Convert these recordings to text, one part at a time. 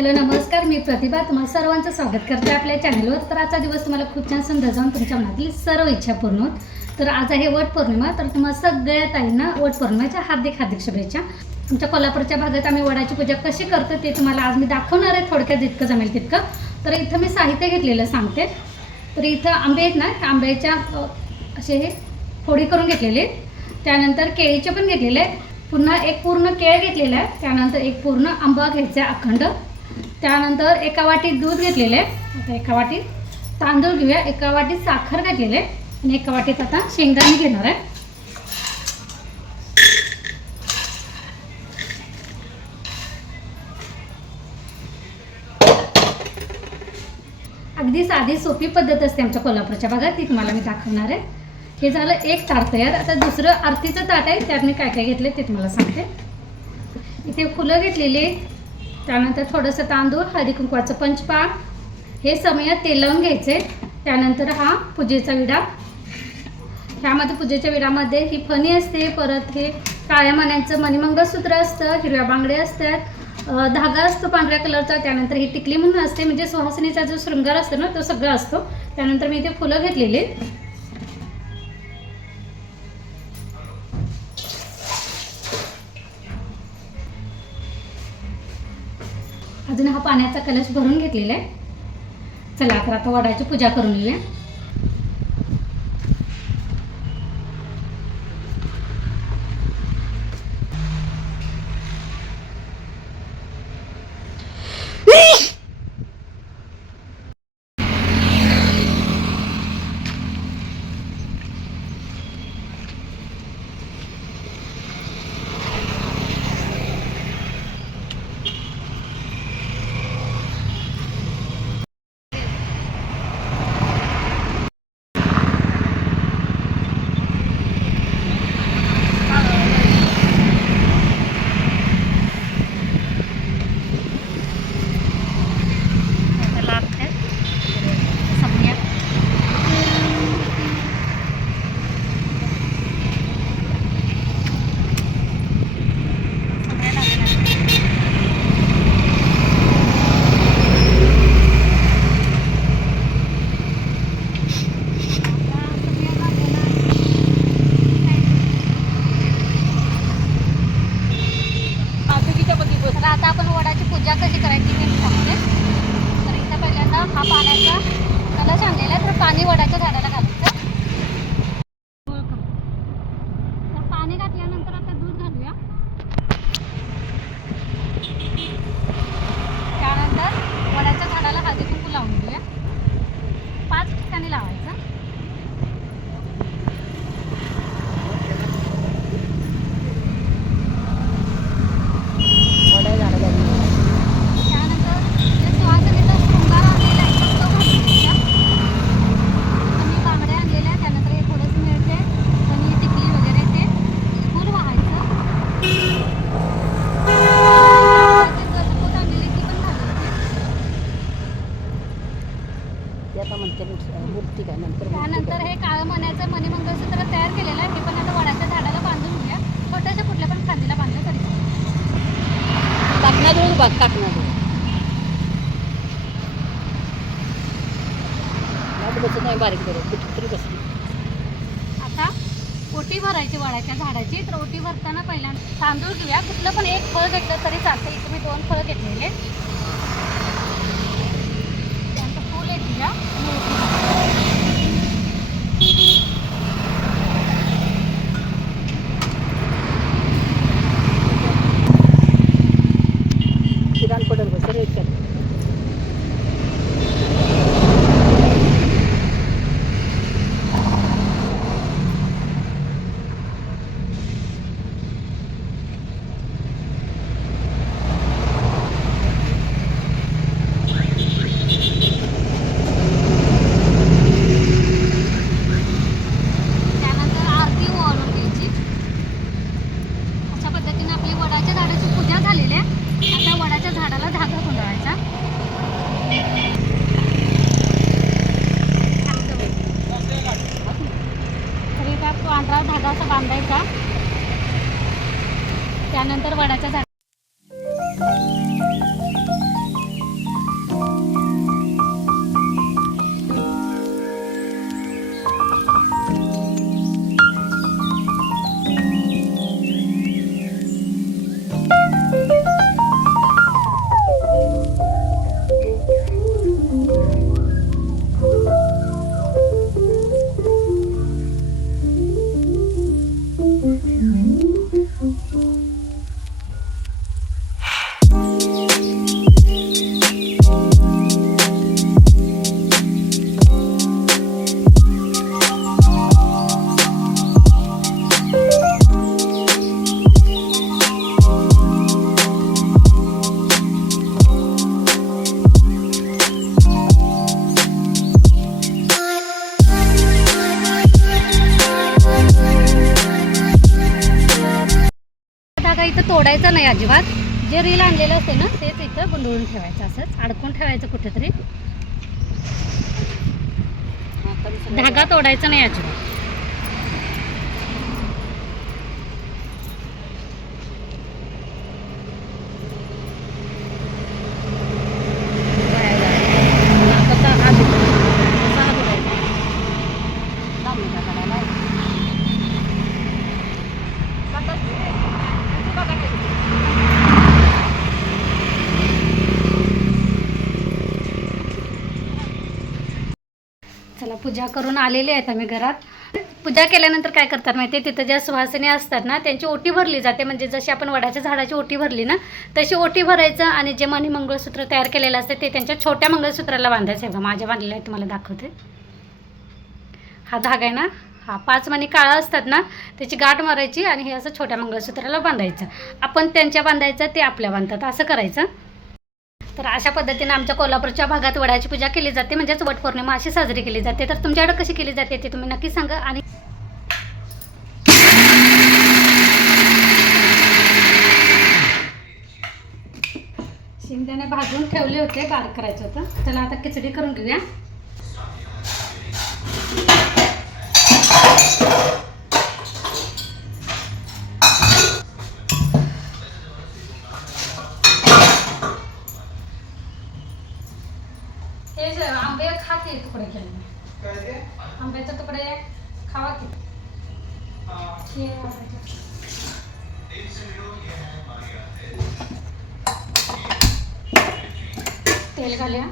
Hello नमस्कार मी प्रतिभा. तुम्हाला सर्वांचं स्वागत करते आपल्या चॅनलवर तर आजचा दिवस तुम्हाला खूप छान संध्या जाऊन तुमच्या मनातील सर्व इच्छा पूर्ण होत. तर आज आहे वट पौर्णिमा. तर तुम्हाला सगळ्या ताईंना वट पौर्णिमेच्या हार्दिक हार्दिक शुभेच्छा. आमच्या कोल्हापूरच्या भागात आम्ही वडाची पूजा कशी करतो ते तुम्हाला आज मी दाखवणार आहे. थोडक्यात जितकं जमेल तितकं. तर इथं मी साहित्य घेतलेलं सांगते. तर इथं आंबे आहेत ना त्या आंब्याच्या असे हे फोडी करून घेतलेले. आहेत. त्यानंतर केळीचे पण घेतलेले. आहेत पुन्हा एक पूर्ण केळ घेतलेला आहे. त्यानंतर एक पूर्ण आंबा घ्यायचा आहे अखंड. त्यानंतर एका वाटीत दूध घेतलेलं. आहे आता एका वाटीत तांदूळ घेऊया. एका वाटीत साखर घातलेले. आणि एका वाटीत आता शेंगदाणे घेणार आहे. अगदी साधी सोपी पद्धत असते आमच्या कोल्हापूरच्या भागात. ती तुम्हाला मी दाखवणार आहे. हे झालं एक ताट तयार. आता दुसरं आरतीचं ताट आहे. त्यात मी काय काय घेतलं ते तुम्हाला सांगते. इथे फुलं घेतलेली. त्यानंतर थोडंसं तांदूळ हळदी कुंकवाचं पंचपाळ हे समय तेल लावून घ्यायचे. त्यानंतर हा पूजेचा विडा. ह्यामध्ये पूजेच्या विडामध्ये ही फणी असते परत हे काळ्या मण्याचं मणिमंगळसूत्र असतं हिरव्या बांगडे असतात धागा असतो पांढऱ्या कलरचा त्यानंतर ही टिकली म्हणून असते म्हणजे सुहासिनीचा जो शृंगार असतो ना तो सगळा असतो. त्यानंतर मी इथे फुलं घेतलेली अजून हा पाण्याचा कलश भरून घेतलेला आहे. चला तर आता वडाची पूजा करून घेऊया त्याला अर्थ आहे समया समया टाकणार. तर आता आपण वडाची पूजा कशी करायची ते मी सांगते. तर इथं पहिल्यांदा हा पाण्याचा कलश आणलेला आहे तर पाणी वडाच्या झाडाला घालतो तर पाणी घातल्यानंतर आता दूध घालूया त्यानंतर वडाच्या झाडाला हळदी कुंकू लावून घेऊया पाच ठिकाणी लावायचं त्यानंतर जे सुहासिनीचा शृंगार आणलेला आहे तो घालून घ्यायचा आणि बांगड्या आणलेल्या आहेत, त्यानंतर हे थोडंसं मिळते आणि टिकली वगैरे ते फुल व्हायचं त्याची गजपोत आणलेली ती पण घालायची ते आता म्हणते मूर्ती काय नंतर त्यानंतर हे काळं मण्याचं मणी मंगळसूत्र तयार केलेलं आहे हे पण आता वडाच्या झाडाला बांधून घेऊया छोट्याशा कुठल्या पण खांदीला बांधलं तरी चालेल. काकणा देऊन बघ काकणा देऊन बसत नाही बारीक करू कुठे बसली आता ओटी भरायची वडाच्या झाडाची. तर ओटी भरताना पहिल्यांदा तांदूळ घेऊया. कुठलं पण एक फळ घेतलं तरी चालतं इथे मी दोन फळ घेतलेले त्यानंतर फूल एक घेऊया आणि ओटी भरूया. किराण पडल बस रे इतक्यात. त्यानंतर आरती ओवाळून घ्यायची अशा पद्धतीने आपली वडाच्या झाडाची पूजा झालेली आहे आता वडाच्या झाडाला धागा गुंडवायचा तरी त्या पांढरा धागा असा बांधायचा त्यानंतर वडाच्या झाड इथं तोडायचं नाही अजिबात. जे रील आणलेलं असते ना तेच इथं गुंडळून ठेवायचं असंच. अडकून ठेवायचं कुठेतरी. धागा तोडायचा नाही अजिबात कसा हात धुतो? कसा हात धुवायचा? लांब नका काढायला. हातात घे. तू बघा ते. चला पूजा करून आलेली आहेत आम्ही घरात. पूजा केल्यानंतर काय करतात माहिती आहे? तिथं ज्या सुहासिनी असतात ना त्यांची ओटी भरली जाते. म्हणजे जशी आपण वडाच्या झाडाची ओटी भरली ना तशी ओटी भरायचं आणि जे मनी मंगळसूत्र तयार केलेलं असतं ते त्यांच्या छोट्या मंगळसूत्राला बांधायचं आहे. बघा माझ्या बांधलेलं आहे तुम्हाला दाखवते. हा धागा आहे ना हा पाच मणी काळा असतात ना त्याची गाठ मारायची आणि हे असं छोट्या मंगळसूत्राला बांधायचं. आपण त्यांच्या बांधायचं ते आपल्या बांधतात. असं करायचं. तर अशा पद्धतीने आमच्या कोल्हापूरच्या भागात वडाची पूजा केली जाते म्हणजेच वटपौर्णिमा अशी साजरी केली जाते. तर तुमच्याकडे कशी केली जाते ते तुम्ही नक्की सांगा आणि शेंगदाणे भाजून ठेवले होते बारीक करायचं होतं. चला आता खिचडी करून घेऊया. आंबे खाते तुकडे केले. आंब्याचे तुकडे खावा की. तेल घालूया.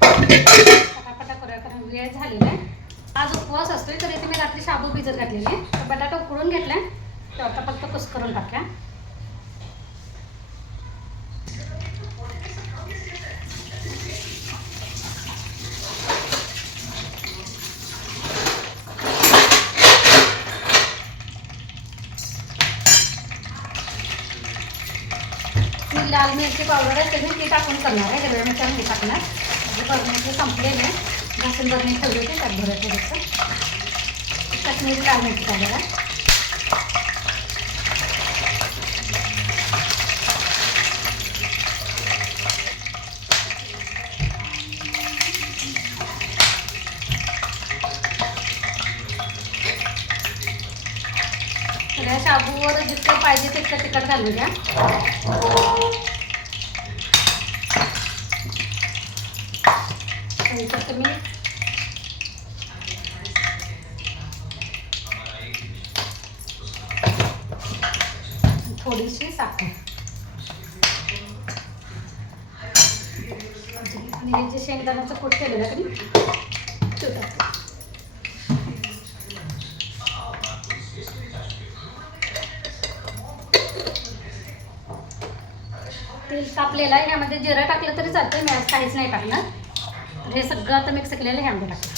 पटापटा करूया कारण वेळ झालेला आहे. आज उपवास असतोय तर इथे मी रात्री शाबू भिजत घातलेले तर बटाटा उकडून घेतलाय. तर आता फक्त कुस करून टाक्या. लाल मिरची पावडर असते मी ती टाकून करणार आहे हिरव्या मिरच्या नाही टाकणार. म्हणजे बरण्याचे संपलेले घासून बरणी ठेवली होती त्यात भरत थोडंसं काश्मीरी लाल मिरची पावडर आहे. सगळ्या शाबूवर जितकं पाहिजे तितकं तिखट घालू द्या चवीपुरतं थोडीशी साखर. जे शेंगदाण्याचं पोट केलेलं तुम्ही का कापलेला आहे. ह्यामध्ये जिरं टाकलं तरी चालतं मी आज काहीच नाही टाकणार. तर हे सगळं आता मिक्स केलेलं आहे. ह्यामध्ये टाकलं.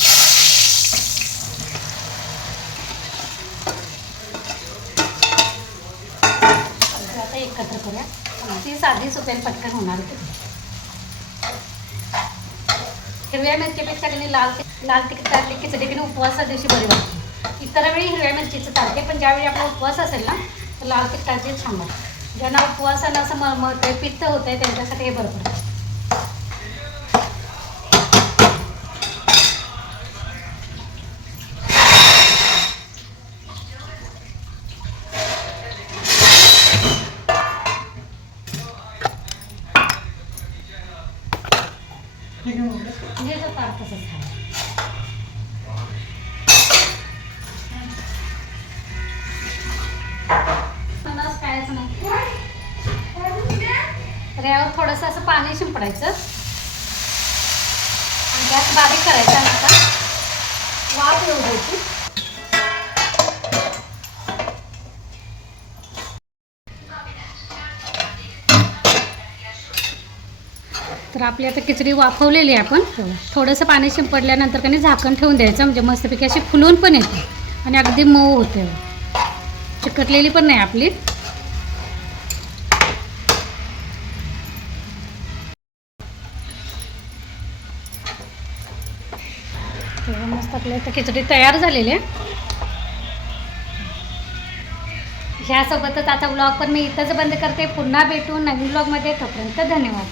आता एकत्र करूया. ती साधी सुपेल पटकन होणार हिरव्या मिरचीपेक्षा कधी लाल लाल तिखट टाकली खिचडी कधी उपवासा दिवशी बरी वाटते. इतर वेळी हिरव्या मिरचीचं चालते पण ज्यावेळी आपला उपवास असेल ना तर लाल तिखटाची छान वाटते ज्यांना उपवासाला असं मळमळतंय पित्त होतंय त्यांच्यासाठी हे बरं पडतं. हे जो तार तर यावर थोडंसं असं पाणी शिंपडायचं. आणि गॅस बारीक करायचा आणि आता. वाफ येऊ द्यायची. तर आपली आता खिचडी वाफवलेली आहे आपण. थोडंसं पाणी शिंपडल्यानंतर काही झाकण ठेवून द्यायचं. म्हणजे मस्तपैकी अशी फुलून पण येते. आणि अगदी मऊ होते. चिकटलेली पण नाही आपली. आपल्या इथं खिचडी तयार झालेली आहे. ह्यासोबतच आता ब्लॉग पण मी इथंच बंद करते. पुन्हा भेटू नवीन ब्लॉगमध्ये तोपर्यंत धन्यवाद.